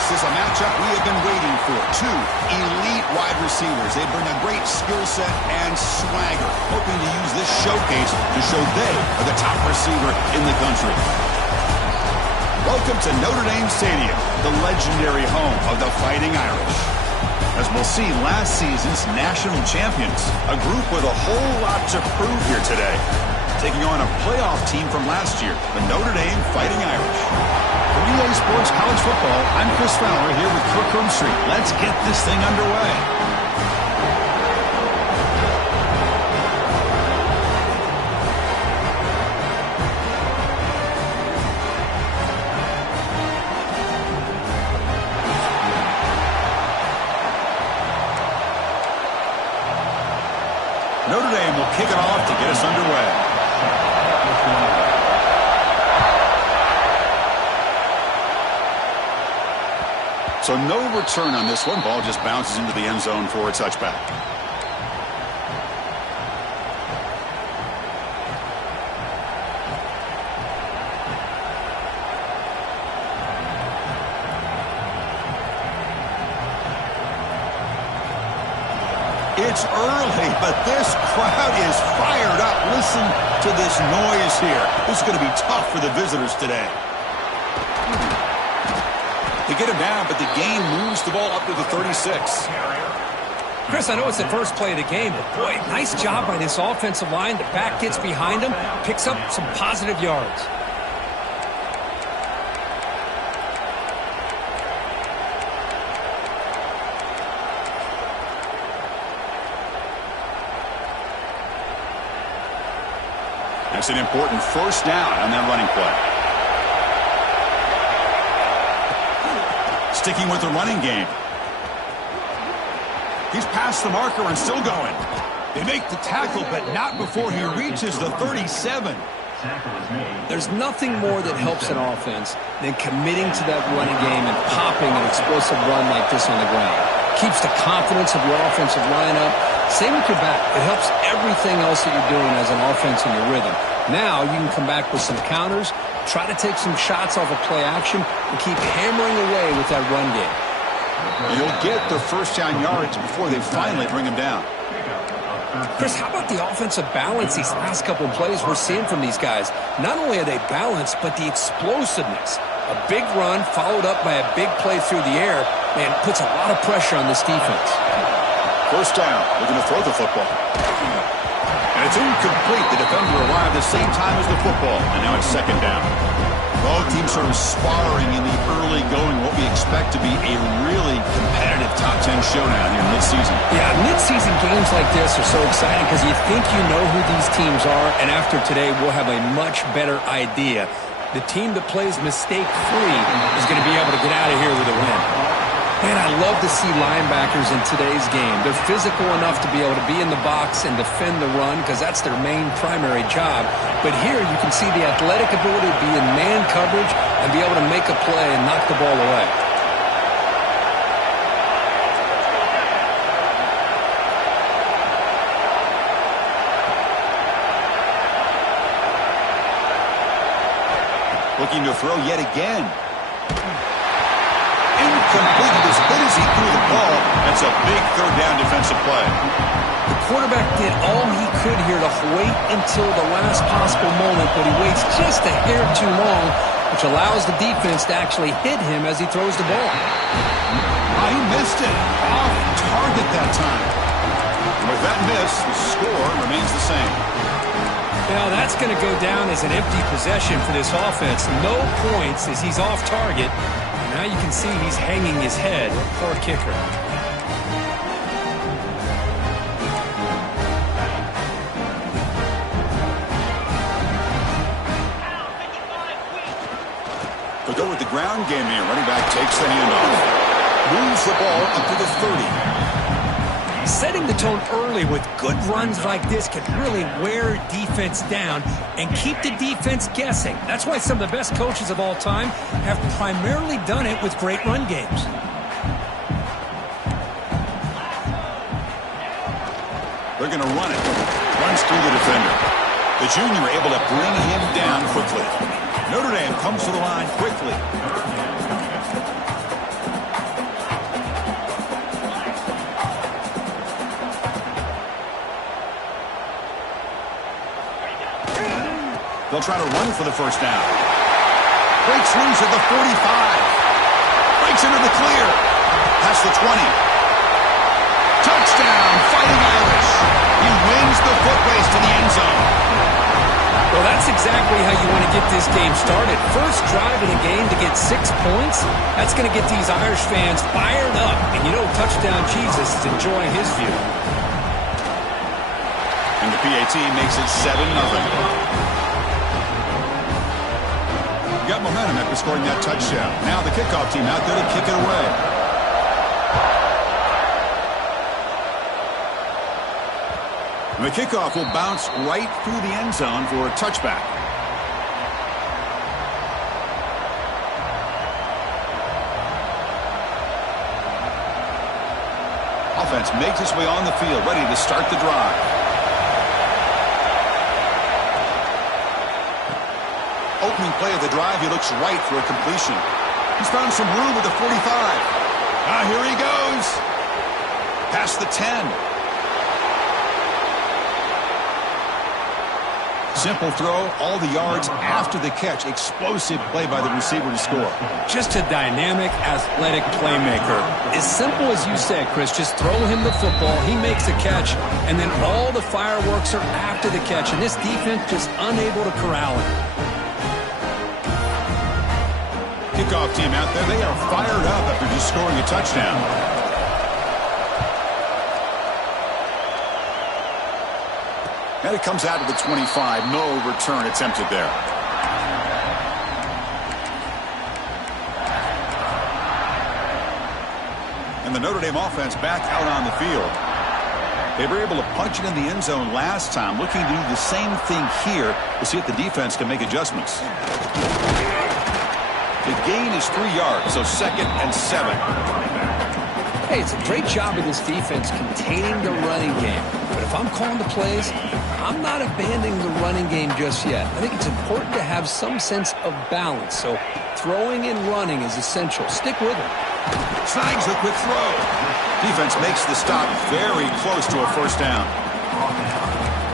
This is a matchup we have been waiting for. Two elite wide receivers. They bring a great skill set and swagger, hoping to use this showcase to show they are the top receiver in the country. Welcome to Notre Dame Stadium, the legendary home of the Fighting Irish. As we'll see, last season's national champions, a group with a whole lot to prove here today. Taking on a playoff team from last year, the Notre Dame Fighting Irish. For EA Sports College Football, I'm Chris Fowler here with Kirk Herbstreit. Let's get this thing underway. Notre Dame will kick it off to get us underway. So no return on this one. Ball just bounces into the end zone for a touchback. It's early, but this crowd is fired up. Listen to this noise here. This is going to be tough for the visitors today. They get him down, but the gain moves the ball up to the 36. Chris, I know it's the first play of the game, but boy, nice job by this offensive line. The back gets behind him, picks up some positive yards. That's an important first down on that running play. Sticking with the running game. He's past the marker and still going. They make the tackle, but not before he reaches the 37. There's nothing more that helps an offense than committing to that running game and popping an explosive run like this on the ground. Keeps the confidence of your offensive lineup. Same with your back. It helps everything else that you're doing as an offense in your rhythm. Now you can come back with some counters, try to take some shots off of play action, and keep hammering away with that run game. You'll get the first down yards before they finally bring him down. Chris, how about the offensive balance these last couple of plays we're seeing from these guys? Not only are they balanced, but the explosiveness. A big run followed up by a big play through the air, man, puts a lot of pressure on this defense. First down, looking to throw the football. And it's incomplete. The defender arrived the same time as the football, and now it's second down. Both teams sort of sparring in the early going, what we expect to be a really competitive top 10 showdown here mid-season. Yeah, mid-season games like this are so exciting because you think you know who these teams are, and after today we'll have a much better idea. The team that plays mistake-free is going to be able to get out of here with a win. Man, I love to see linebackers in today's game. They're physical enough to be able to be in the box and defend the run because that's their main primary job. But here you can see the athletic ability to be in man coverage and be able to make a play and knock the ball away. Looking to throw yet again. Incomplete as good as he threw the ball. That's a big third down defensive play. The quarterback did all he could here to wait until the last possible moment, but he waits just a hair too long, which allows the defense to actually hit him as he throws the ball. He missed it. Off target that time. And with that miss, the score remains the same. Now that's going to go down as an empty possession for this offense. No points as he's off target. Now you can see he's hanging his head. Poor kicker. They'll go with the ground game here. Running back takes the handoff. Moves the ball up to the 30. Setting the tone early with good runs like this can really wear defense down and keep the defense guessing. That's why some of the best coaches of all time have primarily done it with great run games. They're going to run it. Runs through the defender. The junior able to bring him down quickly. Notre Dame comes to the line quickly. They'll try to run for the first down. Breaks loose at the 45. Breaks into the clear. Past the 20. Touchdown, Fighting Irish. He wins the foot race to the end zone. Well, that's exactly how you want to get this game started. First drive of the game to get 6 points. That's going to get these Irish fans fired up. And you know, Touchdown Jesus is enjoying his view. And the PAT makes it 7-0. Got momentum after scoring that touchdown. Now the kickoff team out there to kick it away. The kickoff will bounce right through the end zone for a touchback. Offense makes its way on the field, ready to start the drive. Opening play of the drive, he looks right for a completion. He's found some room at the 45. Here he goes. Past the 10. Simple throw, all the yards after the catch. Explosive play by the receiver to score. Just a dynamic, athletic playmaker. As simple as you said, Chris, just throw him the football, he makes a catch, and then all the fireworks are after the catch, and this defense just unable to corral him. Kickoff team out there, they are fired up after just scoring a touchdown. And it comes out to the 25. No return attempted there. And the Notre Dame offense back out on the field. They were able to punch it in the end zone last time, looking to do the same thing here to see if the defense can make adjustments. The gain is 3 yards, so 2nd and 7. Hey, it's a great job of this defense containing the running game. But if I'm calling the plays, I'm not abandoning the running game just yet. I think it's important to have some sense of balance. So throwing and running is essential. Stick with it. Snags the quick throw. Defense makes the stop very close to a first down.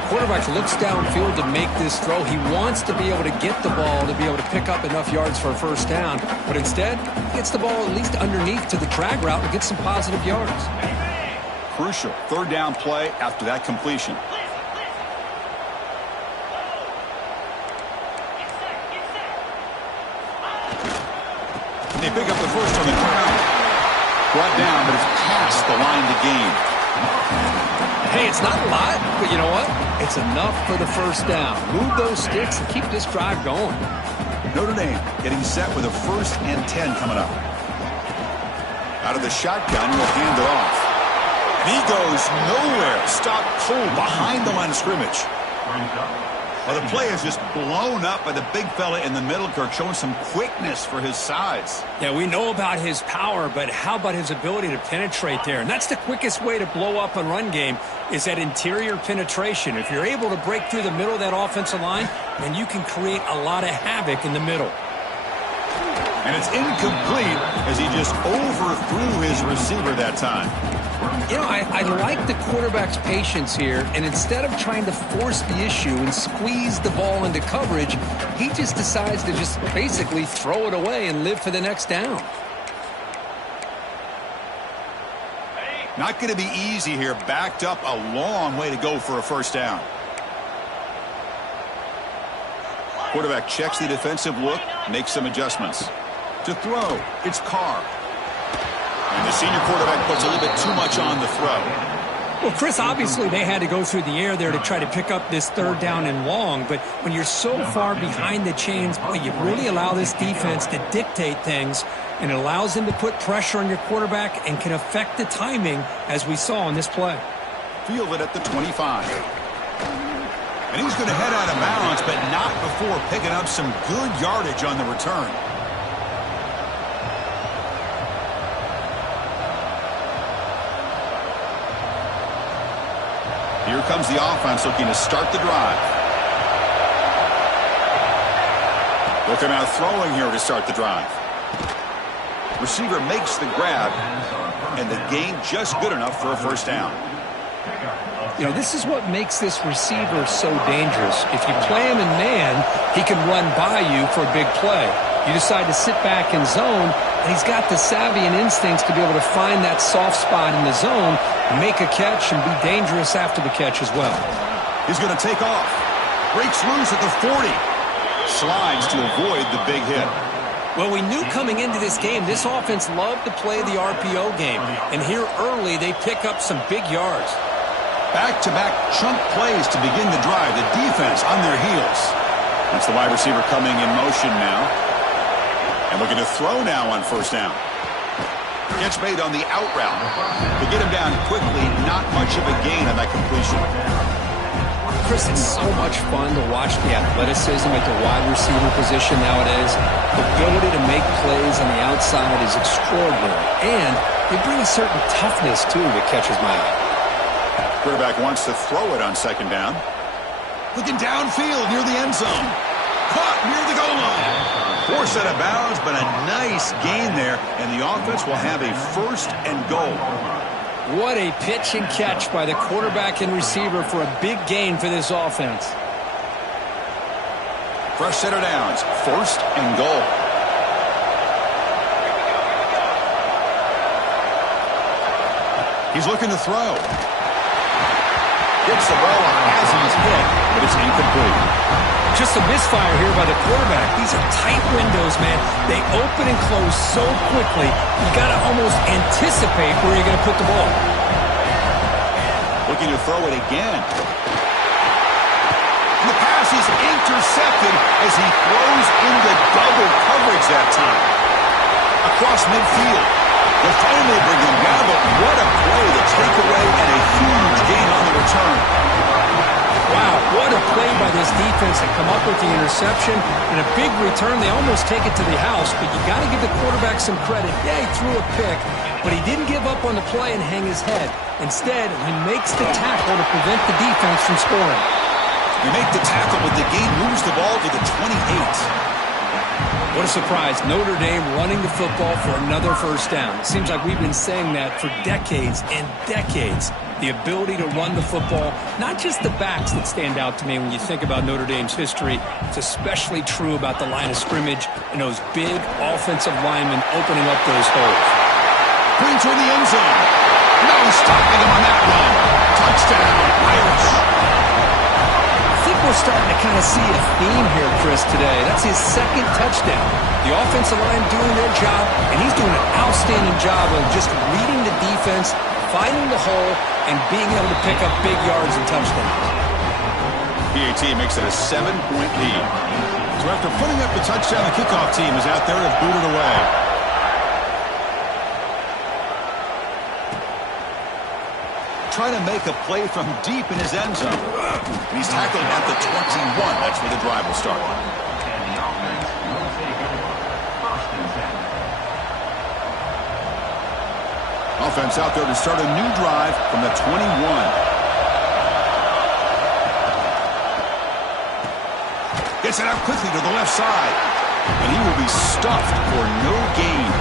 Quarterback looks downfield to make this throw. He wants to be able to get the ball to be able to pick up enough yards for a first down. But instead, he gets the ball at least underneath to the drag route and gets some positive yards. Crucial 3rd down play after that completion. They pick up the first on the ground. Brought down, but it's past the line to gain. Hey, it's not a lot, but you know what? It's enough for the first down. Move those sticks and keep this drive going. Notre Dame getting set with a 1st and 10 coming up. Out of the shotgun, will hand it off. And he goes nowhere. Stop cold behind the line of scrimmage. Well, the play is just blown up by the big fella in the middle, Kirk, showing some quickness for his size. Yeah, we know about his power, but how about his ability to penetrate there? And that's the quickest way to blow up a run game is that interior penetration. If you're able to break through the middle of that offensive line, then you can create a lot of havoc in the middle. And it's incomplete as he just overthrew his receiver that time. You know, I like the quarterback's patience here, and instead of trying to force the issue and squeeze the ball into coverage, he just decides to just basically throw it away and live for the next down. Not going to be easy here. Backed up a long way to go for a first down. Quarterback checks the defensive look, makes some adjustments. To throw, it's Carr. And the senior quarterback puts a little bit too much on the throw. Well, Chris, obviously they had to go through the air there to try to pick up this 3rd down and long, but when you're so far behind the chains, boy, you really allow this defense to dictate things, and it allows them to put pressure on your quarterback and can affect the timing, as we saw in this play. Fielded at the 25. And he's going to head out of bounds, but not before picking up some good yardage on the return. Here comes the offense looking to start the drive. Looking out throwing here to start the drive. Receiver makes the grab, and the gain just good enough for a first down. You know, this is what makes this receiver so dangerous. If you play him in man, can run by you for a big play. You decide to sit back in zone, and he's got the savvy and instincts to be able to find that soft spot in the zone, make a catch, and be dangerous after the catch as well. He's going to take off. Breaks loose at the 40. Slides to avoid the big hit. Well, we knew coming into this game, this offense loved to play the RPO game. And here early, they pick up some big yards. Back-to-back chunk plays to begin the drive. The defense on their heels. That's the wide receiver coming in motion now. And looking to throw now on first down. Catch made on the out route. To get him down quickly, not much of a gain on that completion. Chris, it's so much fun to watch the athleticism at the wide receiver position nowadays. The ability to make plays on the outside is extraordinary. And they bring a certain toughness, too, that catches my eye. Quarterback wants to throw it on second down. Looking downfield near the end zone. Caught near the goal line. Forced out of bounds, but a nice gain there. And the offense will have a first and goal. What a pitch and catch by the quarterback and receiver for a big gain for this offense. Fresh set of downs. First and goal. He's looking to throw. Gets the ball as he's hit, but it's incomplete. Just a misfire here by the quarterback. These are tight windows, man. They open and close so quickly, you got to almost anticipate where you're going to put the ball. Looking to throw it again. The pass is intercepted as he throws into double coverage that time. Across midfield. They'll finally bring him down, but what a play, the takeaway, and a huge gain on the return. Wow, what a play by this defense to come up with the interception and a big return. They almost take it to the house, but you got to give the quarterback some credit. Yeah, he threw a pick, but he didn't give up on the play and hang his head. Instead, he makes the tackle to prevent the defense from scoring. They make the tackle, but the game moves the ball to the 28. What a surprise. Notre Dame running the football for another first down. It seems like we've been saying that for decades and decades. The ability to run the football, not just the backs that stand out to me when you think about Notre Dame's history. It's especially true about the line of scrimmage and those big offensive linemen opening up those holes. Green toward the end zone. No stopping him on that run. Touchdown, Irish. I think we're starting to kind of see a theme here, Chris, today. That's his second touchdown. The offensive line doing their job, and he's doing an outstanding job of just reading the defense, finding the hole, and being able to pick up big yards and touchdowns. PAT makes it a 7-point lead. So after putting up the touchdown, the kickoff team is out there to boot it away. Trying to make a play from deep in his end zone. And he's tackled at the 21. That's where the drive will start. Offense out there to start a new drive from the 21. Gets it out quickly to the left side. And he will be stuffed for no gain.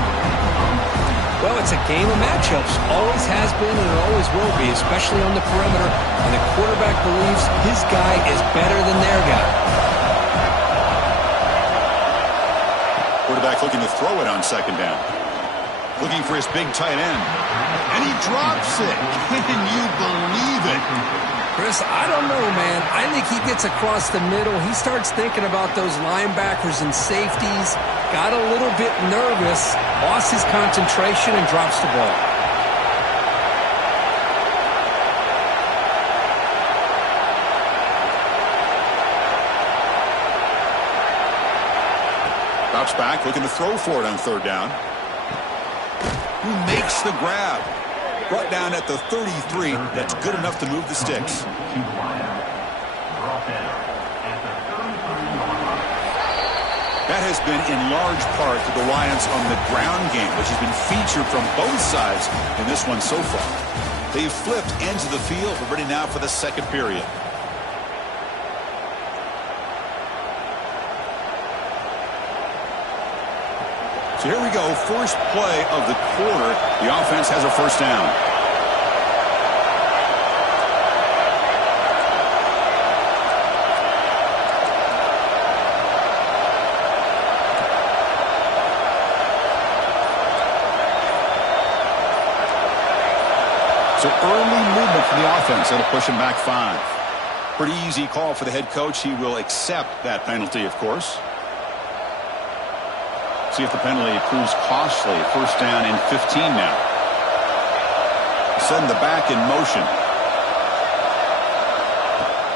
Well, it's a game of matchups. Always has been and it always will be, especially on the perimeter. And the quarterback believes his guy is better than their guy. Quarterback looking to throw it on second down. Looking for his big tight end. And he drops it. Can you believe it? Chris, I don't know, man. I think he gets across the middle. He starts thinking about those linebackers and safeties. Got a little bit nervous. Lost his concentration and drops the ball. Drops back, looking to throw for it on third down. Who makes the grab? Brought down at the 33. That's good enough to move the sticks. That has been in large part the reliance on the ground game, which has been featured from both sides in this one so far. They've flipped ends of the field. We're ready now for the second period. So here we go, first play of the quarter. The offense has a first down. So early movement from the offense. That'll push him back 5. Pretty easy call for the head coach. He will accept that penalty, of course. See if the penalty proves costly. First down and 15 now. Send the back in motion.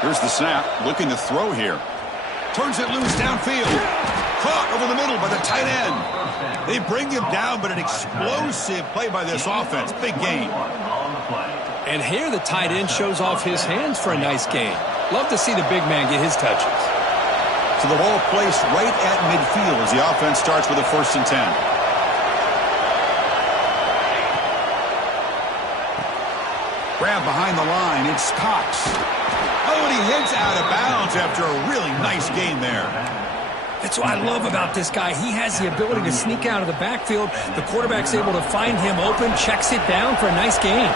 Here's the snap. Looking to throw here. Turns it loose downfield. Caught over the middle by the tight end. They bring him down, but an explosive play by this offense. Big gain. And here the tight end shows off his hands for a nice gain. Love to see the big man get his touches. So the ball placed right at midfield as the offense starts with a 1st and 10. Grab behind the line. It's Cox. Oh, and he hits out of bounds after a really nice gain there. That's what I love about this guy. He has the ability to sneak out of the backfield. The quarterback's able to find him open, checks it down for a nice gain.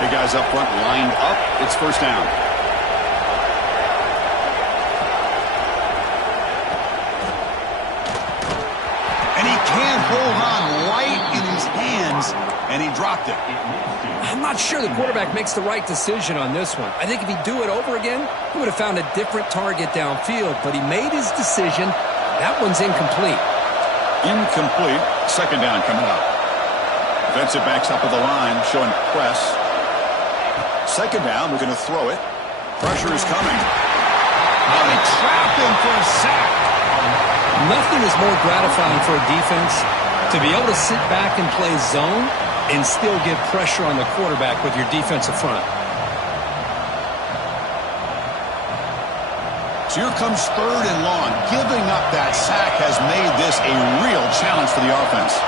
Big guys up front lined up. It's 1st down. And he can't hold on right in his hands, and he dropped it. I'm not sure the quarterback makes the right decision on this one. I think if he'd do it over again, he would have found a different target downfield, but he made his decision. That one's incomplete. Incomplete. 2nd down coming up. Defensive backs up at the line, showing press. 2nd down, we're going to throw it. Pressure is coming. Oh, they trapped him for a sack. Nothing is more gratifying for a defense to be able to sit back and play zone and still get pressure on the quarterback with your defensive front. So here comes 3rd and long. Giving up that sack has made this a real challenge for the offense.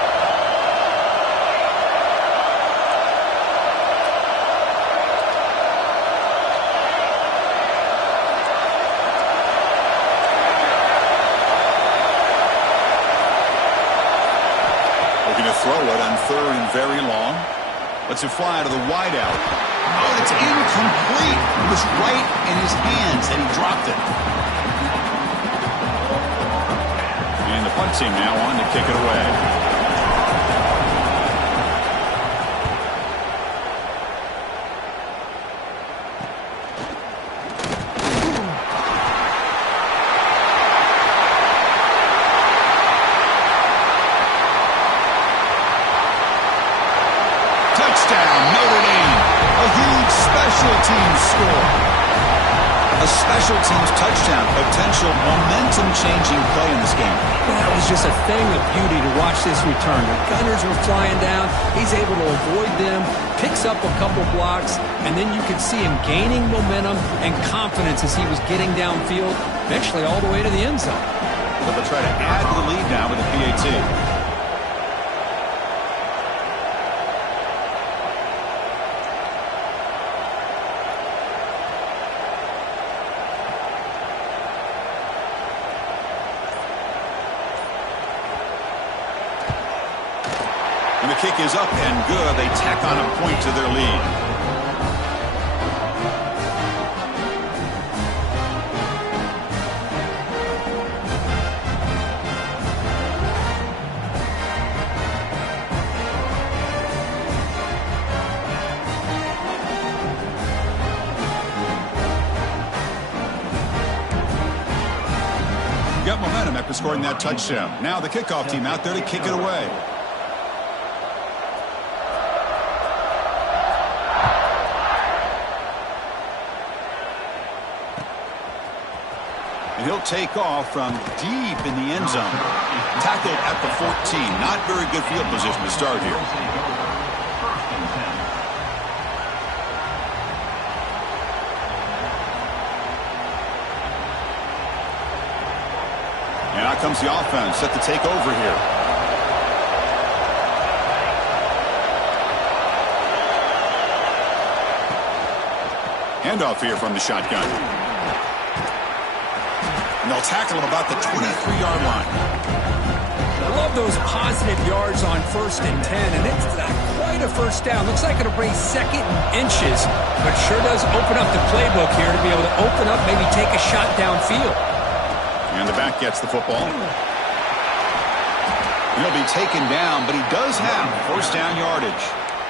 Throw it on 3rd and very long. Lets it fly out of the wideout. Oh, it's incomplete. It was right in his hands, and he dropped it. And the punt team now on to kick it away. Teams score. A special teams touchdown, potential momentum-changing play in this game. That was just a thing of beauty to watch this return. The Gunners were flying down. He's able to avoid them, picks up a couple blocks, and then you could see him gaining momentum and confidence as he was getting downfield, eventually all the way to the end zone. But they'll try to add to the lead now with a PAT. And the kick is up and good. They tack on a point to their lead. Got momentum after scoring that touchdown. Now the kickoff team out there to kick it away. And he'll take off from deep in the end zone. Tackled at the 14. Not very good field position to start here. And out comes the offense, set to take over here. Handoff here from the shotgun. And they'll tackle him about the 23-yard line. I love those positive yards on 1st and 10, and it's not quite a first down. Looks like it'll bring 2nd and inches, but sure does open up the playbook here to be able to open up, maybe take a shot downfield. And the back gets the football. He'll be taken down, but he does have 1st down yardage.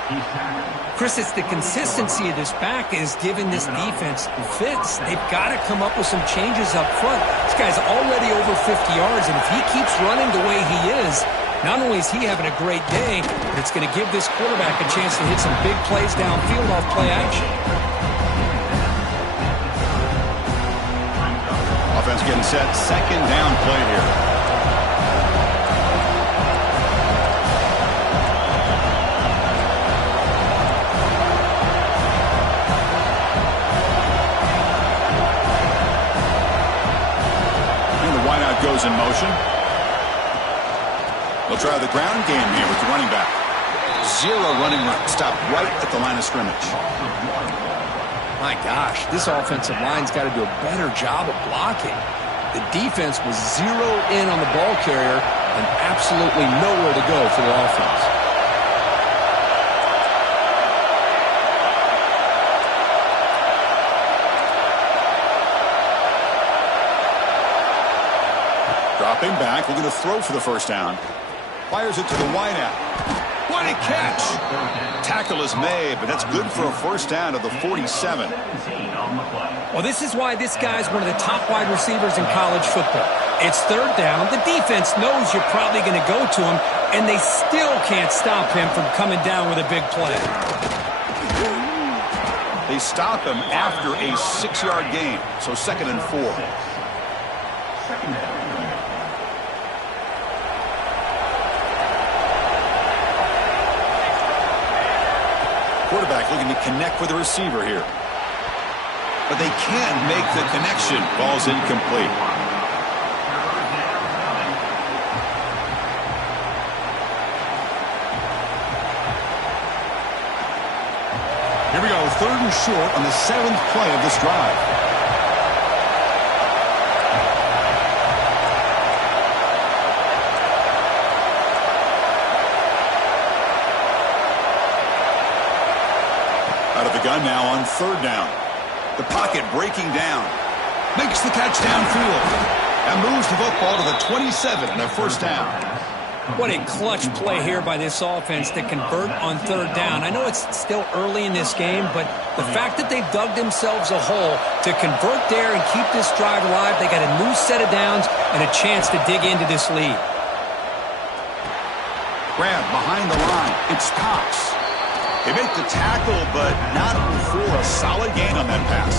Chris, it's the consistency of this back is giving this defense fits. They've got to come up with some changes up front. This guy's already over 50 yards, and if he keeps running the way he is, not only is he having a great day, but it's going to give this quarterback a chance to hit some big plays downfield off play action. Offense getting set. Second down play here. Goes in motion. They'll try the ground game here with the running back. Zero running room. Stopped right at the line of scrimmage. My gosh, this offensive line's got to do a better job of blocking. The defense was zeroed in on the ball carrier and absolutely nowhere to go for the offense. Dropping back, looking to throw for the first down. Fires it to the wideout. What a catch! Tackle is made, but that's good for a first down to the 47. Well, this is why this guy's one of the top wide receivers in college football. It's third down. The defense knows you're probably going to go to him, and they still can't stop him from coming down with a big play. They stop him after a 6-yard gain, so second and 4. Quarterback looking to connect with the receiver here. But they can't make the connection. Ball's incomplete. Here we go, third and short on the 7th play of this drive. Out of the gun now on third down. The pocket breaking down. Makes the catch downfield. And moves the football to the 27 and a first down. What a clutch play here by this offense to convert on third down. I know it's still early in this game, but the fact that they've dug themselves a hole to convert there and keep this drive alive, they got a new set of downs and a chance to dig into this lead. Grab behind the line. It's Cox. They make the tackle, but not before a solid gain on that pass.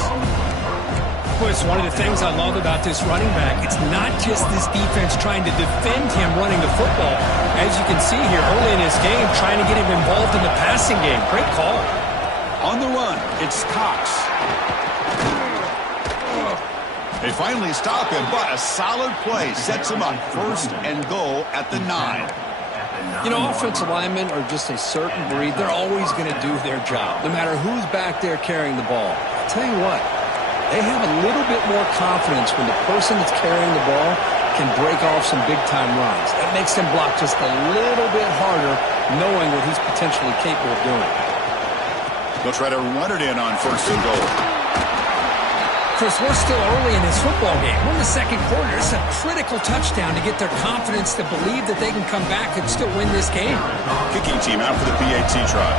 Well, it's one of the things I love about this running back. It's not just this defense trying to defend him running the football. As you can see here early in this game, trying to get him involved in the passing game. Great call. On the run, it's Cox. They finally stop him, but a solid play sets him up first and goal at the 9. You know, offensive linemen are just a certain breed. They're always going to do their job, no matter who's back there carrying the ball. I'll tell you what, they have a little bit more confidence when the person that's carrying the ball can break off some big-time runs. That makes them block just a little bit harder, knowing what he's potentially capable of doing. They'll try to run it in on first and goal. Chris, we're still early in this football game. We're in the second quarter. It's a critical touchdown to get their confidence to believe that they can come back and still win this game. Kicking team out for the PAT try.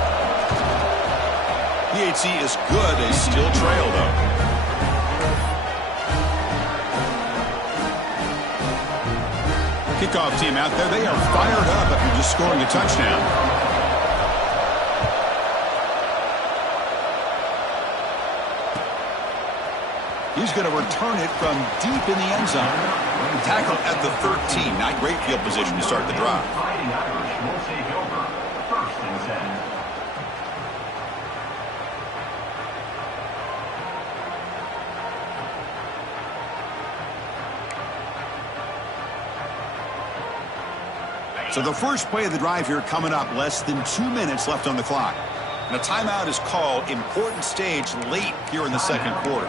PAT is good. They still trail, though. Kickoff team out there. They are fired up after just scoring a touchdown. He's going to return it from deep in the end zone. Tackle at the 13. Not great field position to start the drive. So the first play of the drive here coming up. Less than 2 minutes left on the clock. And a timeout is called. Important stage late here in the second quarter.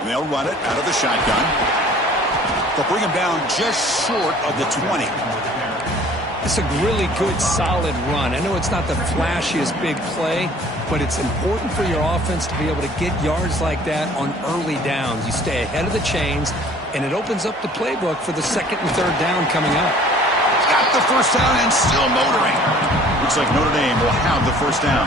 And they'll run it out of the shotgun. They'll bring him down just short of the 20. It's a really good, solid run. I know it's not the flashiest big play, but it's important for your offense to be able to get yards like that on early downs. You stay ahead of the chains, and it opens up the playbook for the second and third down coming up. Got the first down and still motoring. Looks like Notre Dame will have the first down.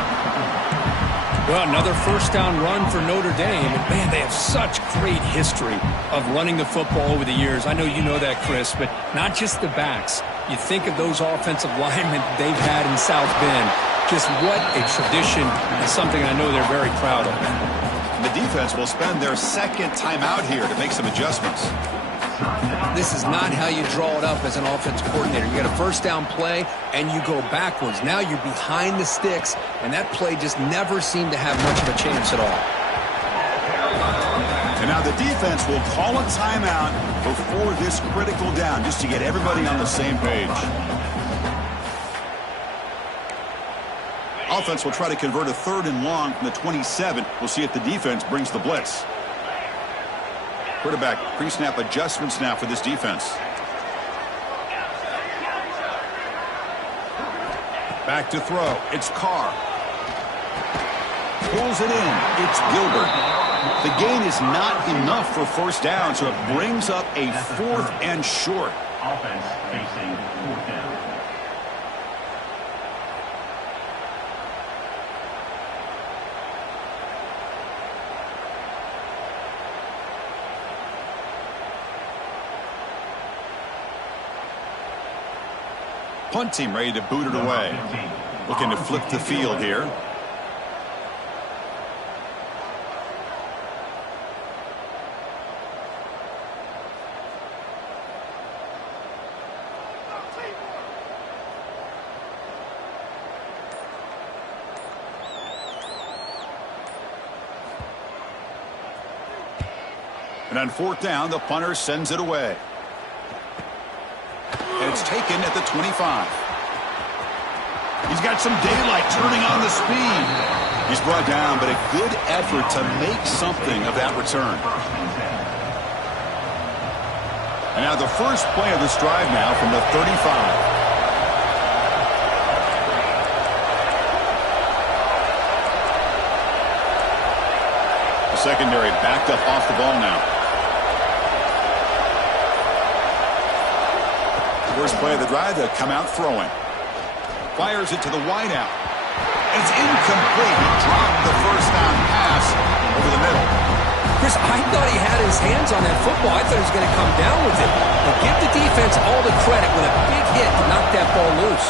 Well, another first down run for Notre Dame. And, man, they have such great history of running the football over the years. I know you know that, Chris, but not just the backs. You think of those offensive linemen they've had in South Bend. Just what a tradition, and something I know they're very proud of. The defense will spend their second timeout here to make some adjustments. This is not how you draw it up as an offense coordinator. You got a first down play, and you go backwards. Now you're behind the sticks, and that play just never seemed to have much of a chance at all. And now the defense will call a timeout before this critical down, just to get everybody on the same page. Offense will try to convert a 3rd and long from the 27. We'll see if the defense brings the blitz. Quarterback pre-snap adjustments now for this defense. Back to throw. It's Carr. Pulls it in. It's Gilbert. The gain is not enough for first down, so it brings up a 4th and short. Offense facing 4th down. Punt team ready to boot it away. Looking to flip the field here. And on 4th down, the punter sends it away. And it's taken at the 25. He's got some daylight turning on the speed. He's brought down, but a good effort to make something of that return. And now the first play of this drive now from the 35. The secondary backed up off the ball now. First play of the drive, they'll come out throwing. Fires it to the wideout. It's incomplete. He dropped the first down pass over the middle. Chris, I thought he had his hands on that football. I thought he was going to come down with it. But give the defense all the credit with a big hit to knock that ball loose.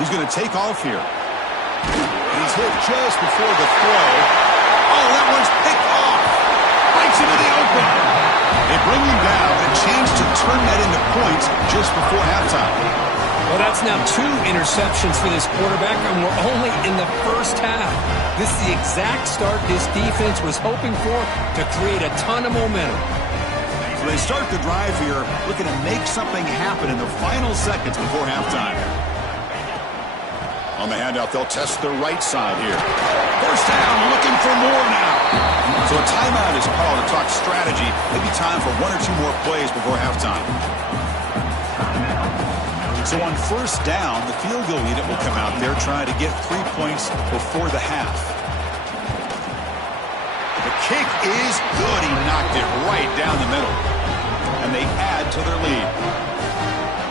He's going to take off here. He's hit just before the throw. Oh, that one's picked off. Bites into the open. They bring him down, a chance to turn that into points just before halftime. Well, that's now 2 interceptions for this quarterback, and we're only in the first half. This is the exact start this defense was hoping for to create a ton of momentum. So they start the drive here, looking to make something happen in the final seconds before halftime. On the handout, they'll test the right side here. First down, looking for more now. So a timeout is called to talk strategy. Maybe time for 1 or 2 more plays before halftime. So on first down, the field goal unit will come out there trying to get 3 points before the half. The kick is good. He knocked it right down the middle. And they add to their lead.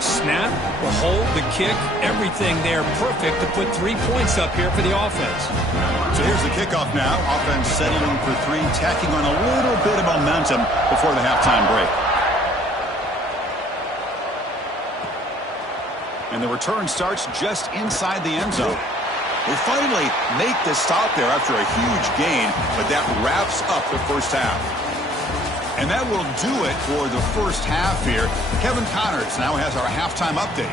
Snap, the hold, the kick, everything there perfect to put 3 points up here for the offense. So here's the kickoff now. Offense settling for 3, tacking on a little bit of momentum before the halftime break. And the return starts just inside the end zone. They finally make the stop there after a huge gain, but that wraps up the first half. And that will do it for the first half here. Kevin Connors now has our halftime update.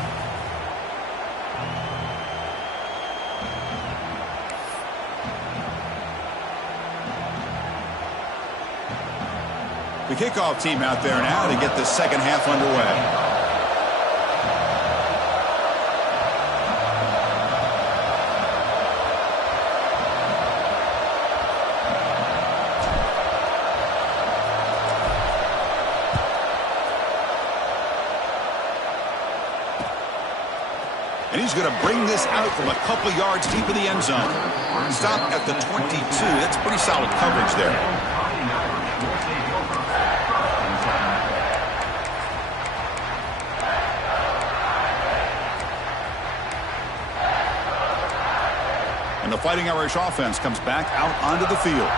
The kickoff team out there now to get the second half underway. And he's going to bring this out from a couple yards deep in the end zone. Stop at the 22. That's pretty solid coverage there. And the Fighting Irish offense comes back out onto the field.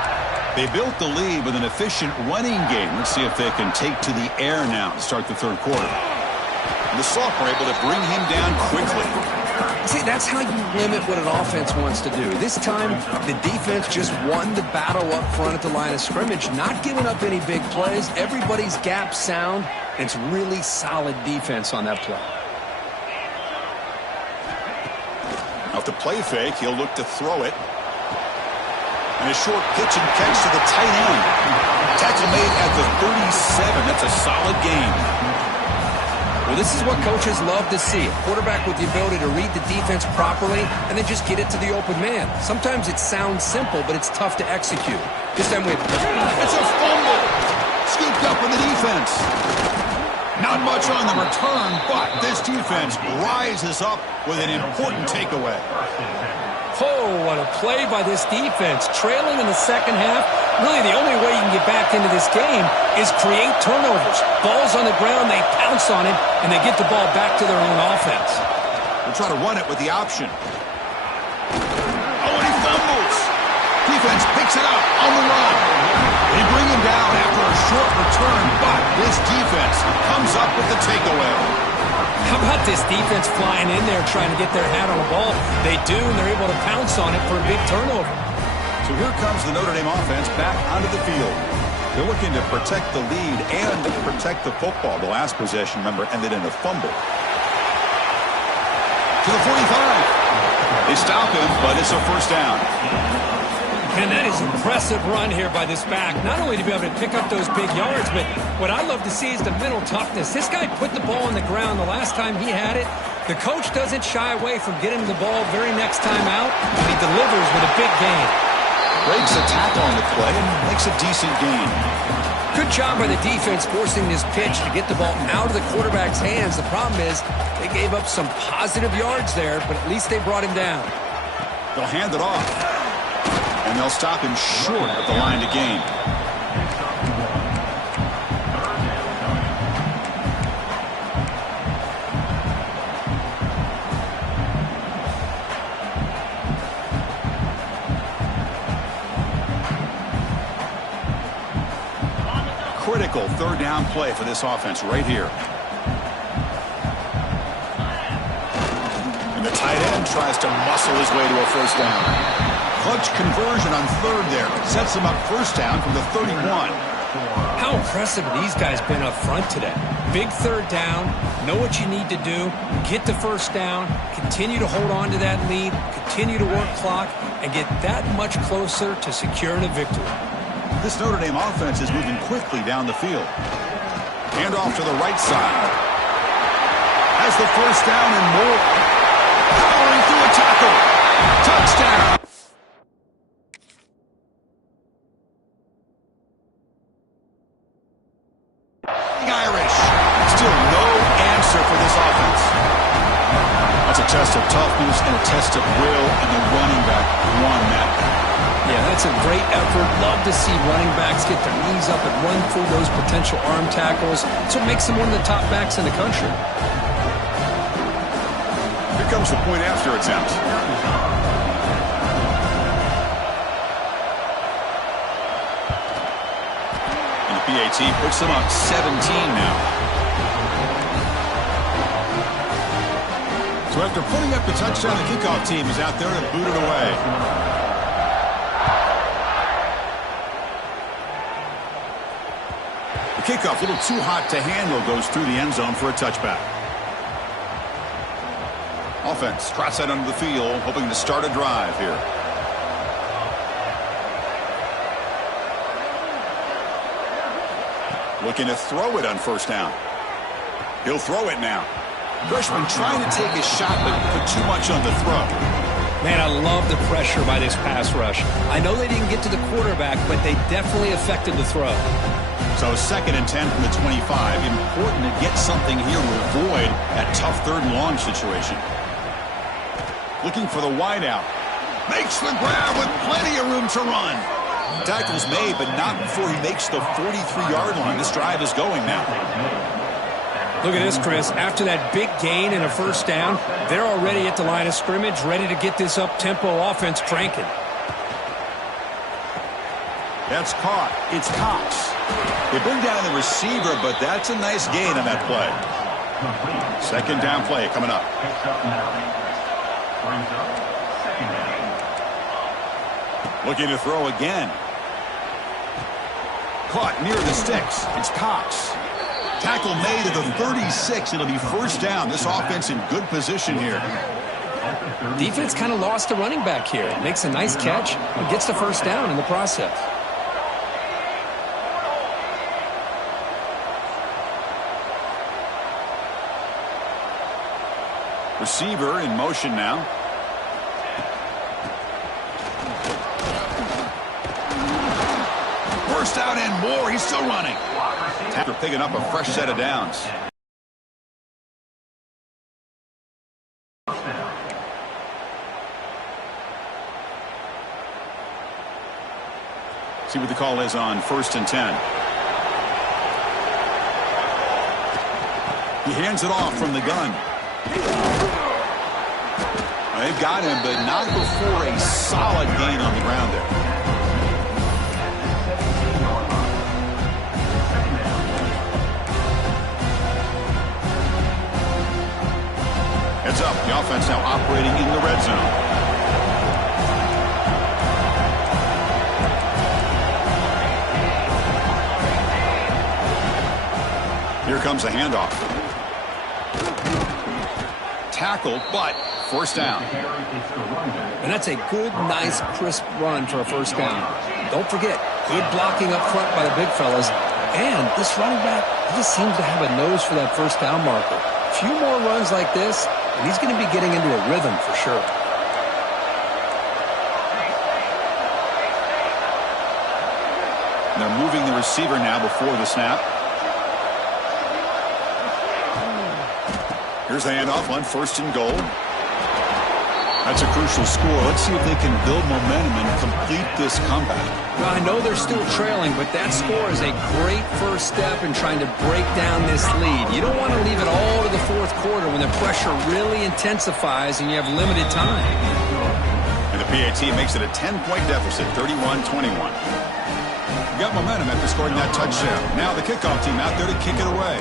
They built the lead with an efficient running game. Let's see if they can take to the air now to start the third quarter. And the sophomore able to bring him down quickly. See, that's how you limit what an offense wants to do. This time, the defense just won the battle up front at the line of scrimmage, not giving up any big plays. Everybody's gap sound. It's really solid defense on that play. Off the play fake, he'll look to throw it. And a short pitch and catch to the tight end. Tackle made at the 37. That's a solid game. Well, this is what coaches love to see. A quarterback with the ability to read the defense properly and then just get it to the open man. Sometimes it sounds simple, but it's tough to execute. This time with... It's a fumble. Scooped up in the defense. Not much on the return, but this defense rises up with an important takeaway. Oh, what a play by this defense. Trailing in the second half. Really, the only way you can get back into this game is create turnovers. Ball's on the ground, they pounce on it, and they get the ball back to their own offense. They'll try to run it with the option. Oh, and he fumbles. Defense picks it up on the run. They bring him down after a short return, but this defense comes up with the takeaway. How about this defense flying in there trying to get their hat on the ball? They do, and they're able to pounce on it for a big turnover. So here comes the Notre Dame offense back onto the field. They're looking to protect the lead and protect the football. The last possession, remember, ended in a fumble. To the 45. They stop him, but it's a first down. And that is an impressive run here by this back. Not only to be able to pick up those big yards, but what I love to see is the mental toughness. This guy put the ball on the ground the last time he had it. The coach doesn't shy away from getting the ball very next time out, and he delivers with a big gain. Breaks a tackle on the play and makes a decent gain. Good job by the defense forcing this pitch to get the ball out of the quarterback's hands. The problem is they gave up some positive yards there, but at least they brought him down. They'll hand it off. And they'll stop him short of the line to gain. Critical third down play for this offense right here. And the tight end tries to muscle his way to a first down. Clutch conversion on third there. Sets him up first down from the 31. How impressive have these guys been up front today? Big third down, know what you need to do, get the first down, continue to hold on to that lead, continue to work clock, and get that much closer to securing a victory. This Notre Dame offense is moving quickly down the field. Hand off to the right side. Has the first down and more. Powering through a tackle. Touchdown. Irish. Still no answer for this offense. That's a test of toughness and a test of will, and the running back won that. Yeah, that's a great effort. Love to see running backs get their knees up and run through those potential arm tackles. That's what makes them one of the top backs in the country. Here comes the point after attempt. And the PAT puts them up 17 now. So after putting up the touchdown, the kickoff team is out there to boot it away. Kickoff, a little too hot to handle, goes through the end zone for a touchback. Offense trots that under the field, hoping to start a drive here. Looking to throw it on first down. He'll throw it now. Freshman trying to take a shot, but put too much on the throw. Man, I love the pressure by this pass rush. I know they didn't get to the quarterback, but they definitely affected the throw. So 2nd and 10 from the 25. Important to get something here to avoid that tough 3rd and long situation. Looking for the wide out. Makes the grab with plenty of room to run. Tackle's made, but not before he makes the 43-yard line. This drive is going now. Look at this, Chris. After that big gain and a first down, they're already at the line of scrimmage, ready to get this up-tempo offense cranking. That's caught. It's Cox. They bring down the receiver, but that's a nice gain on that play. Second down play coming up. Looking to throw again. Caught near the sticks. It's Cox. Tackle made at the 36. It'll be first down. This offense in good position here. Defense kind of lost the running back here. Makes a nice catch and gets the first down in the process. Receiver in motion now. First down and more. He's still running. After picking up a fresh set of downs. See what the call is on 1st and 10. He hands it off from the gun. They've got him, but not before a solid gain on the ground there. Heads up, the offense now operating in the red zone. Here comes a handoff. Tackle, but first down. And that's a good, nice, crisp run for a first down. Don't forget, good blocking up front by the big fellas. And this running back, he just seems to have a nose for that first down marker. A few more runs like this, and he's going to be getting into a rhythm for sure. And they're moving the receiver now before the snap. Here's the handoff on 1st and goal. That's a crucial score. Let's see if they can build momentum and complete this comeback. Well, I know they're still trailing, but that score is a great first step in trying to break down this lead. You don't want to leave it all to the fourth quarter when the pressure really intensifies and you have limited time. And the PAT makes it a 10-point deficit, 31-21. Got momentum after scoring that touchdown. Now the kickoff team out there to kick it away.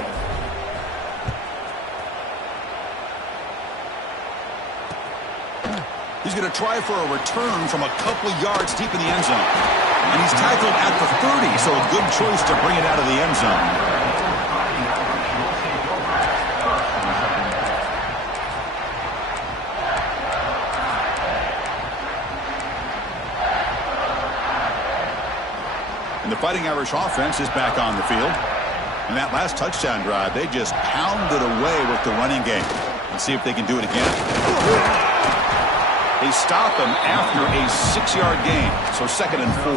He's going to try for a return from a couple of yards deep in the end zone. And he's tackled at the 30, so a good choice to bring it out of the end zone. And the Fighting Irish offense is back on the field. And that last touchdown drive, they just pounded away with the running game. Let's see if they can do it again. They stop him after a 6-yard gain, so 2nd and 4.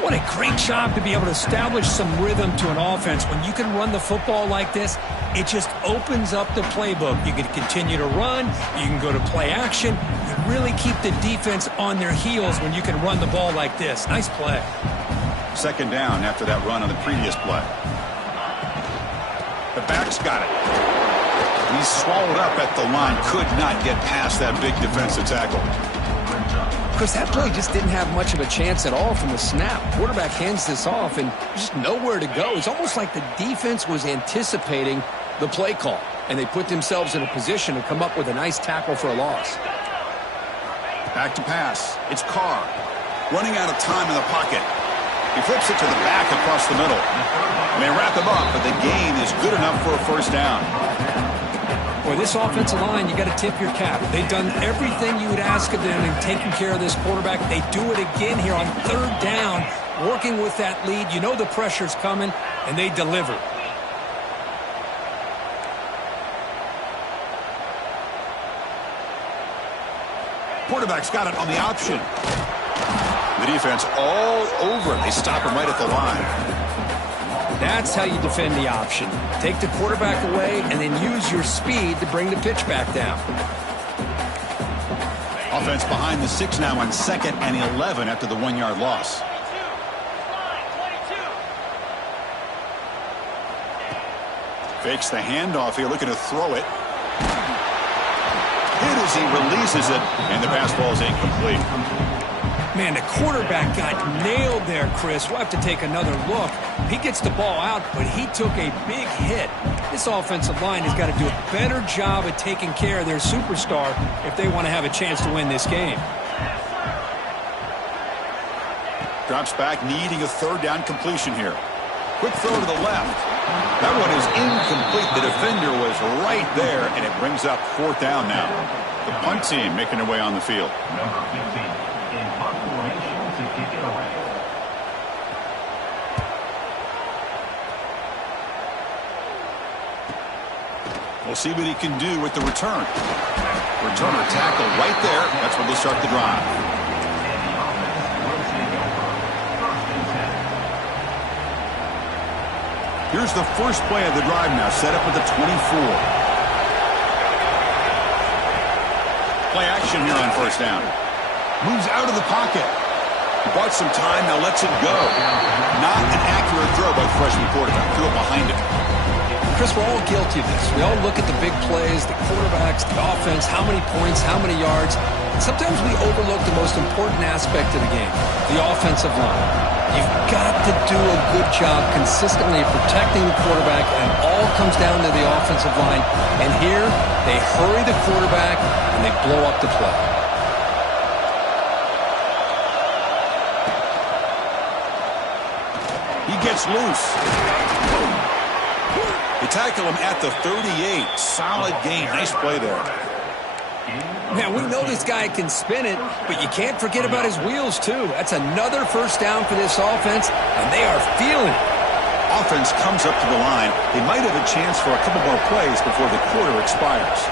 What a great job to be able to establish some rhythm to an offense. When you can run the football like this, it just opens up the playbook. You can continue to run. You can go to play action. You really keep the defense on their heels when you can run the ball like this. Nice play. 2nd down after that run on the previous play. The back's got it. He's swallowed up at the line. Could not get past that big defensive tackle. Chris, that play just didn't have much of a chance at all from the snap. Quarterback hands this off and just nowhere to go. It's almost like the defense was anticipating the play call, and they put themselves in a position to come up with a nice tackle for a loss. Back to pass. It's Carr. Running out of time in the pocket. He flips it to the back across the middle. And they wrap him up, but the gain is good enough for a first down. Boy, this offensive line, you got to tip your cap. They've done everything you would ask of them in taking care of this quarterback. They do it again here on 3rd down, working with that lead. You know the pressure's coming, and they deliver. Quarterback's got it on the option. The defense all over him. They stop him right at the line. That's how you defend the option. Take the quarterback away and then use your speed to bring the pitch back down. Offense behind the 6 now on 2nd and 11 after the 1-yard loss. Fakes the handoff here, looking to throw it. Hit as he releases it, and the pass ball is incomplete. Man, the quarterback got nailed there, Chris. We'll have to take another look. He gets the ball out, but he took a big hit. This offensive line has got to do a better job at taking care of their superstar if they want to have a chance to win this game. Drops back, needing a 3rd down completion here. Quick throw to the left. That one is incomplete. The defender was right there, and it brings up 4th down now. The punt team making their way on the field. Number 15 in punt formation to kick it away. We'll see what he can do with the return. Returner tackle right there. That's where they'll start the drive. Here's the first play of the drive now, set up at the 24. Play action here on 1st down. Moves out of the pocket. Bought some time, now lets it go. Not an accurate throw by the freshman quarterback. Threw it behind it. Chris, we're all guilty of this. We all look at the big plays, the quarterbacks, the offense, how many points, how many yards. And sometimes we overlook the most important aspect of the game, the offensive line. You've got to do a good job consistently protecting the quarterback, and it all comes down to the offensive line. And here, they hurry the quarterback, and they blow up the play. He gets loose. They tackle him at the 38. Solid game. Nice play there. Man, we know this guy can spin it, but you can't forget about his wheels, too. That's another 1st down for this offense, and they are feeling it. Offense comes up to the line. They might have a chance for a couple more plays before the quarter expires.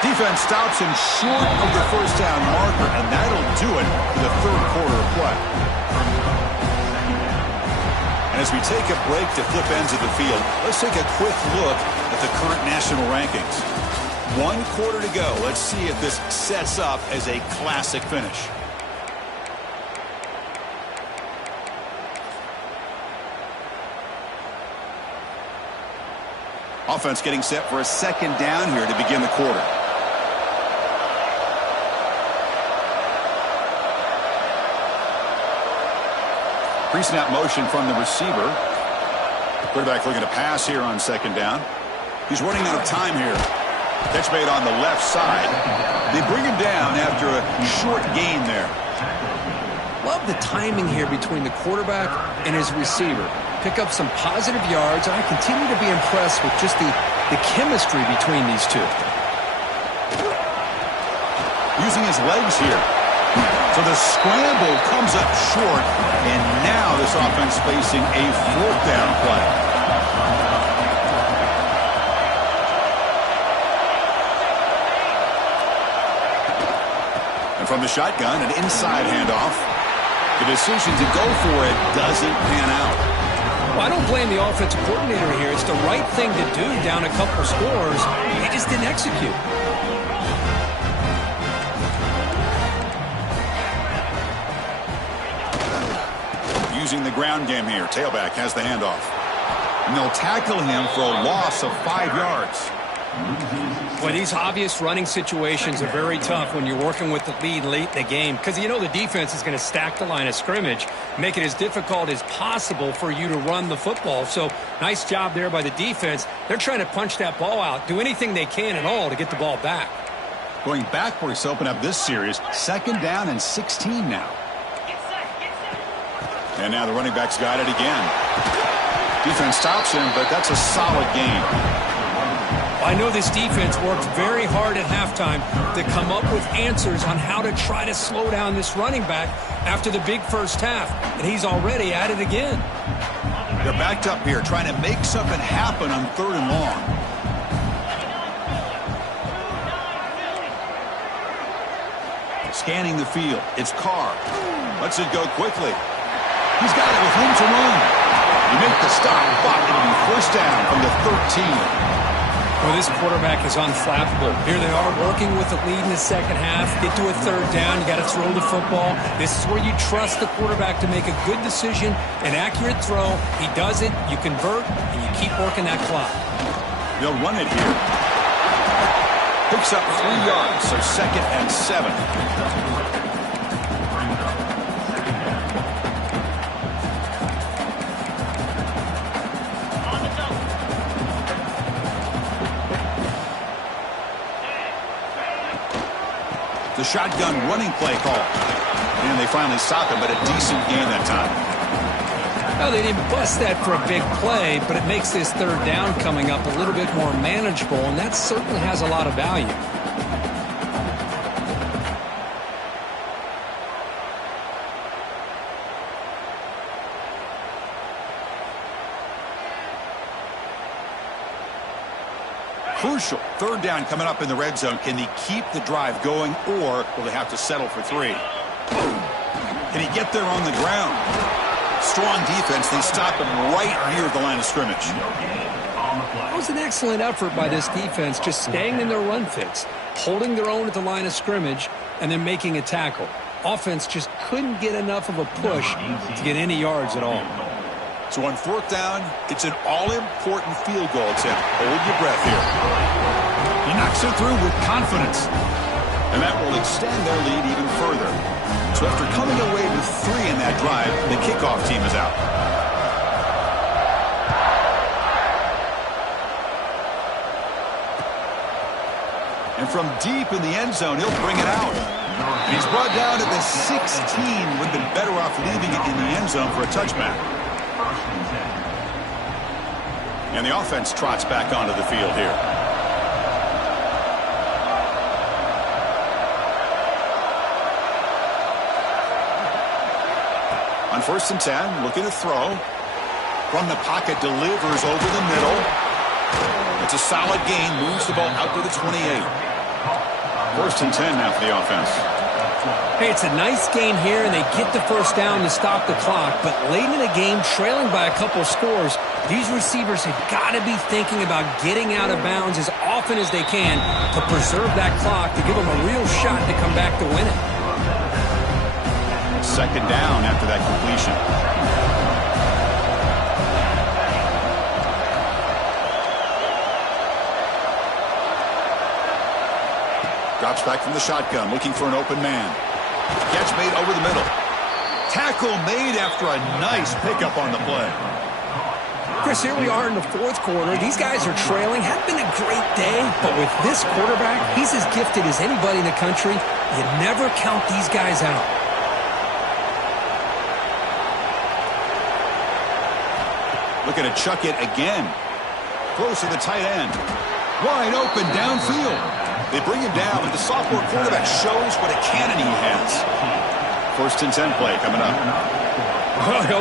Defense stops him short of the 1st down marker, and that'll do it for the 3rd quarter of play. And as we take a break to flip ends of the field, let's take a quick look at the current national rankings. 1 quarter to go. Let's see if this sets up as a classic finish. Offense getting set for a 2nd down here to begin the quarter. Pre-snap motion from the receiver. Quarterback looking to pass here on 2nd down. He's running out of time here. Catch made on the left side. They bring him down after a short gain there. Love the timing here between the quarterback and his receiver. Pick up some positive yards, and I continue to be impressed with just the chemistry between these two. Using his legs here. So the scramble comes up short, and now this offense facing a 4th down play. And from the shotgun, an inside handoff. The decision to go for it doesn't pan out. Well, I don't blame the offensive coordinator here. It's the right thing to do down a couple scores. He just didn't execute. Using the ground game here. Tailback has the handoff. And they'll tackle him for a loss of 5 yards. Well, these obvious running situations are very tough when you're working with the lead late in the game, because you know the defense is going to stack the line of scrimmage, make it as difficult as possible for you to run the football. So nice job there by the defense. They're trying to punch that ball out, do anything they can at all to get the ball back. Going backwards to open up this series. 2nd down and 16 now. And now the running back's got it again. Defense stops him, but that's a solid game. I know this defense worked very hard at halftime to come up with answers on how to try to slow down this running back after the big first half, and he's already at it again. They're backed up here trying to make something happen on 3rd and long. Scanning the field. It's Carr. Lets it go quickly. He's got it with room to run. You make the stop, but it'll be 1st down from the 13. Well, this quarterback is unflappable. Here they are working with the lead in the second half. Get to a third down. You got to throw the football. This is where you trust the quarterback to make a good decision, an accurate throw. He does it. You convert, and you keep working that clock. They'll run it here. Picks up 3 yards, so 2nd and 7. The shotgun running play call. And they finally stop him, but a decent gain that time. Well, they didn't bust that for a big play, but it makes this third down coming up a little bit more manageable, and that certainly has a lot of value. Crucial. Third down coming up in the red zone. Can they keep the drive going, or will they have to settle for 3? Can he get there on the ground? Strong defense. They stop him right near the line of scrimmage. That was an excellent effort by this defense, just staying in their run fits, holding their own at the line of scrimmage, and then making a tackle. Offense just couldn't get enough of a push to get any yards at all. So on 4th down, it's an all-important field goal attempt. Hold your breath here. He knocks it through with confidence. And that will extend their lead even further. So after coming away with 3 in that drive, the kickoff team is out. And from deep in the end zone, he'll bring it out. He's brought down to the 16. Would have been better off leaving it in the end zone for a touchback. And the offense trots back onto the field here. On 1st and 10, looking to throw. From the pocket, delivers over the middle. It's a solid gain, moves the ball out to the 28. 1st and 10 now for the offense. Hey, it's a nice gain here, and they get the first down to stop the clock. But late in the game, trailing by a couple scores, these receivers have got to be thinking about getting out of bounds as often as they can to preserve that clock, to give them a real shot to come back to win it. 2nd down after that completion. Drops back from the shotgun, looking for an open man. Catch made over the middle. Tackle made after a nice pickup on the play. Chris, here we are in the 4th quarter. These guys are trailing. Had been a great day, but with this quarterback, he's as gifted as anybody in the country. You never count these guys out. Looking to chuck it again. Close to the tight end. Wide open downfield. They bring him down, but the sophomore quarterback shows what a cannon he has. 1st and 10 play coming up.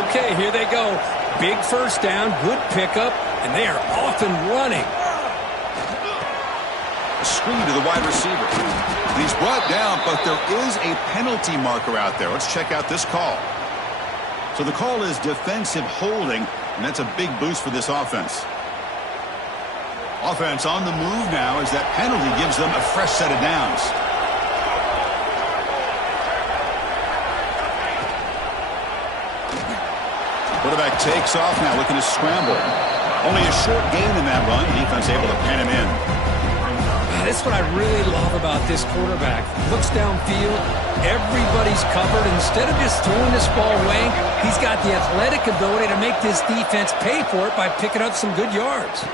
Okay, here they go. Big first down, good pickup, and they are off and running. A screen to the wide receiver. He's brought down, but there is a penalty marker out there. Let's check out this call. So the call is defensive holding, and that's a big boost for this offense. Offense on the move now as that penalty gives them a fresh set of downs. Quarterback takes off now, looking to scramble. Only a short gain in that run. Defense able to pin him in. That's what I really love about this quarterback. Looks downfield, everybody's covered. Instead of just throwing this ball away, he's got the athletic ability to make this defense pay for it by picking up some good yards.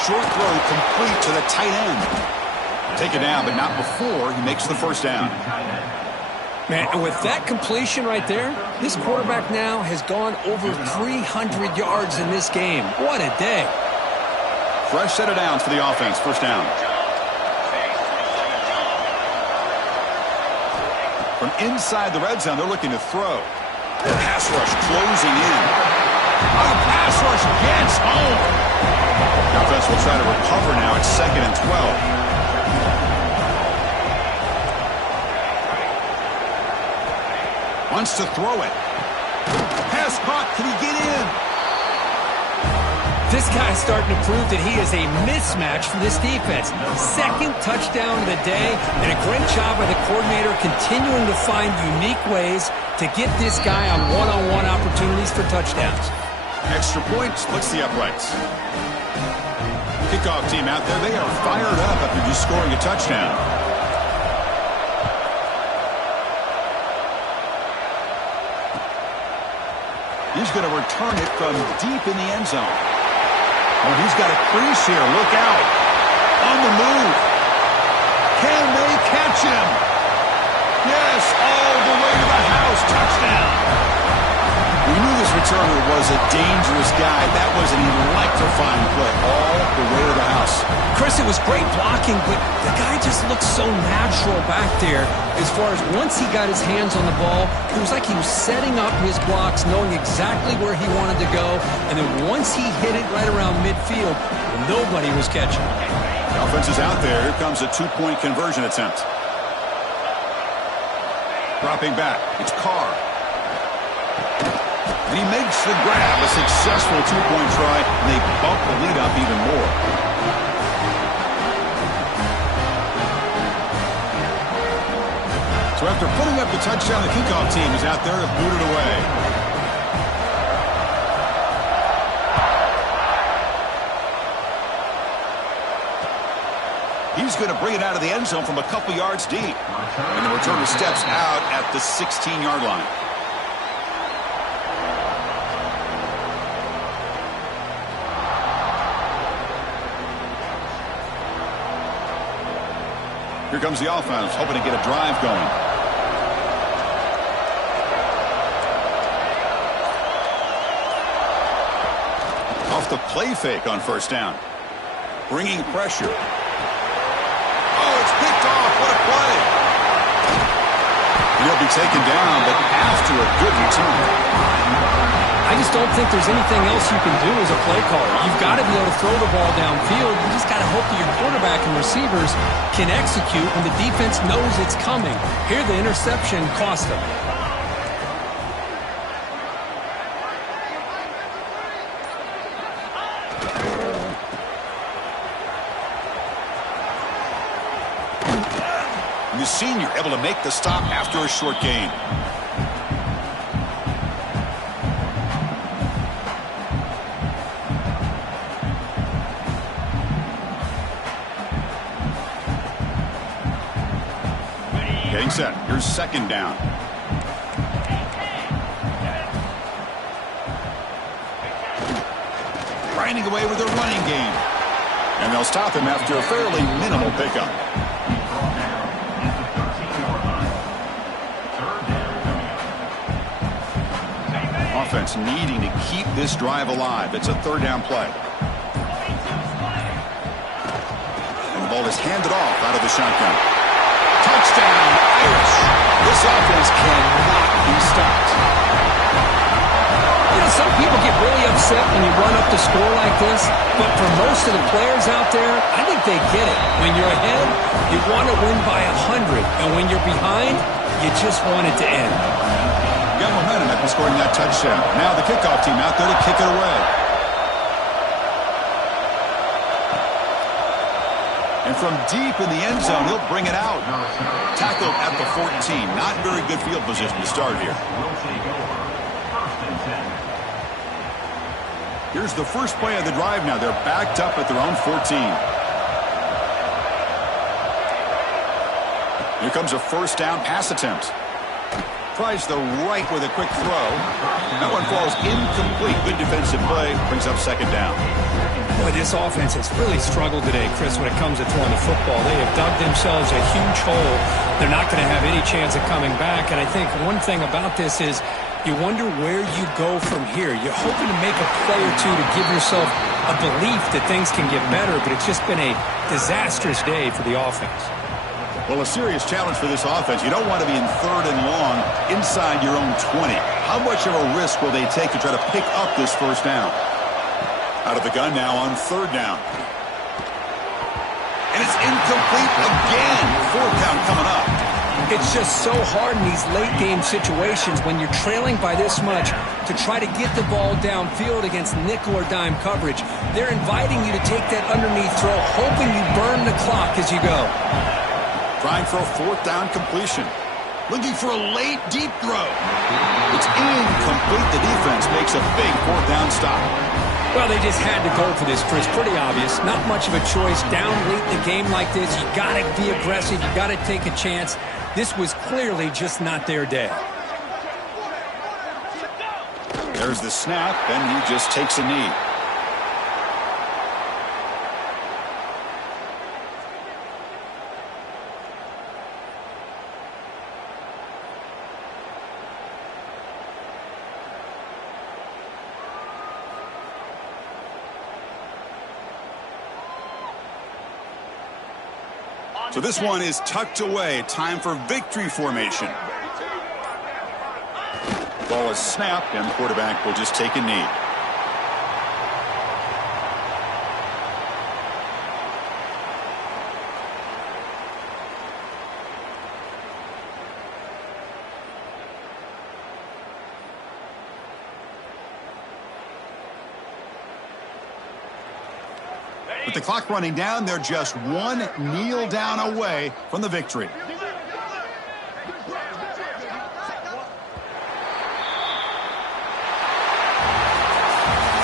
Short throw complete to the tight end. Take it down, but not before he makes the first down. Man, and with that completion right there, this quarterback now has gone over 300 yards in this game. What a day. Fresh set of downs for the offense. First down. From inside the red zone, they're looking to throw. The pass rush closing in. The pass rush gets home. The offense will try to recover now. It's 2nd and 12. Wants to throw it. Pass caught. Can he get in? This guy's starting to prove that he is a mismatch for this defense. Second touchdown of the day, and a great job by the coordinator continuing to find unique ways to get this guy on one-on-one opportunities for touchdowns. Extra point splits the uprights. Kickoff team out there, they are fired up after just scoring a touchdown. He's going to return it from deep in the end zone. Oh, he's got a crease here. Look out. On the move. Can they catch him? Yes, all the way to the house. Touchdown. We knew this returner was a dangerous guy. That was an electrifying play all the way to the house. Chris, it was great blocking, but the guy just looked so natural back there. As far as once he got his hands on the ball, it was like he was setting up his blocks, knowing exactly where he wanted to go. And then once he hit it right around midfield, nobody was catching. The offense is out there. Here comes a two-point conversion attempt. Dropping back. It's Carr. And he makes the grab. A successful two-point try. And they bump the lead up even more. So after putting up the touchdown, the kickoff team is out there to boot it away. He's going to bring it out of the end zone from a couple yards deep. And the returner steps out at the 16-yard line. Here comes the offense, hoping to get a drive going. Off the play fake on first down. Bringing pressure. Oh, it's picked off. What a play. And he'll be taken down, but after a good return. I just don't think there's anything else you can do as a play caller. You've got to be able to throw the ball downfield. You just got to hope that your quarterback and receivers can execute when the defense knows it's coming. Here, the interception cost them. The senior able to make the stop after a short gain. Getting set. Here's second down. Grinding away with a running game. And they'll stop him after a fairly minimal pickup. Offense needing to keep this drive alive. It's a third down play. And the ball is handed off out of the shotgun. Touchdown, Irish. This offense cannot be stopped. You know, some people get really upset when you run up the score like this, but for most of the players out there, I think they get it. When you're ahead, you want to win by 100, and when you're behind, you just want it to end. Got momentum after scoring that touchdown. Now the kickoff team out there to kick it away. And from deep in the end zone, he'll bring it out. Tackled at the 14. Not very good field position to start here. Here's the first play of the drive now. They're backed up at their own 14. Here comes a first down pass attempt. Tries the right with a quick throw. That one falls incomplete. Good defensive play. Brings up second down. Boy, this offense has really struggled today, Chris, when it comes to throwing the football. They have dug themselves a huge hole. They're not going to have any chance of coming back. And I think one thing about this is you wonder where you go from here. You're hoping to make a play or two to give yourself a belief that things can get better, but it's just been a disastrous day for the offense. Well, a serious challenge for this offense. You don't want to be in third and long inside your own 20. How much of a risk will they take to try to pick up this first down? Out of the gun now on third down. And it's incomplete again. Fourth down coming up. It's just so hard in these late-game situations when you're trailing by this much to try to get the ball downfield against nickel or dime coverage. They're inviting you to take that underneath throw, hoping you burn the clock as you go. Trying for a fourth down completion. Looking for a late, deep throw. It's incomplete. The defense makes a big fourth down stop. Well, they just had to go for this, Chris. Pretty obvious. Not much of a choice. Down late in a game like this, you got to be aggressive. You got to take a chance. This was clearly just not their day. There's the snap, and he just takes a knee. So this one is tucked away. Time for victory formation. Ball is snapped, and the quarterback will just take a knee. With the clock running down, they're just one kneel down away from the victory.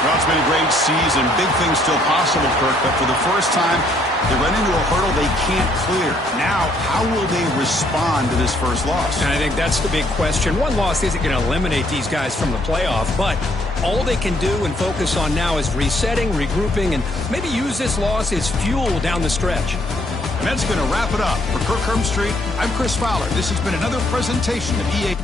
Well, it's been a great season. Big things still possible, Kirk, but for the first time, they run into a hurdle they can't clear. Now, how will they respond to this first loss? And I think that's the big question. One loss isn't going to eliminate these guys from the playoff, but all they can do and focus on now is resetting, regrouping, and maybe use this loss as fuel down the stretch. And that's going to wrap it up. For Kirk Street, I'm Chris Fowler. This has been another presentation of EA.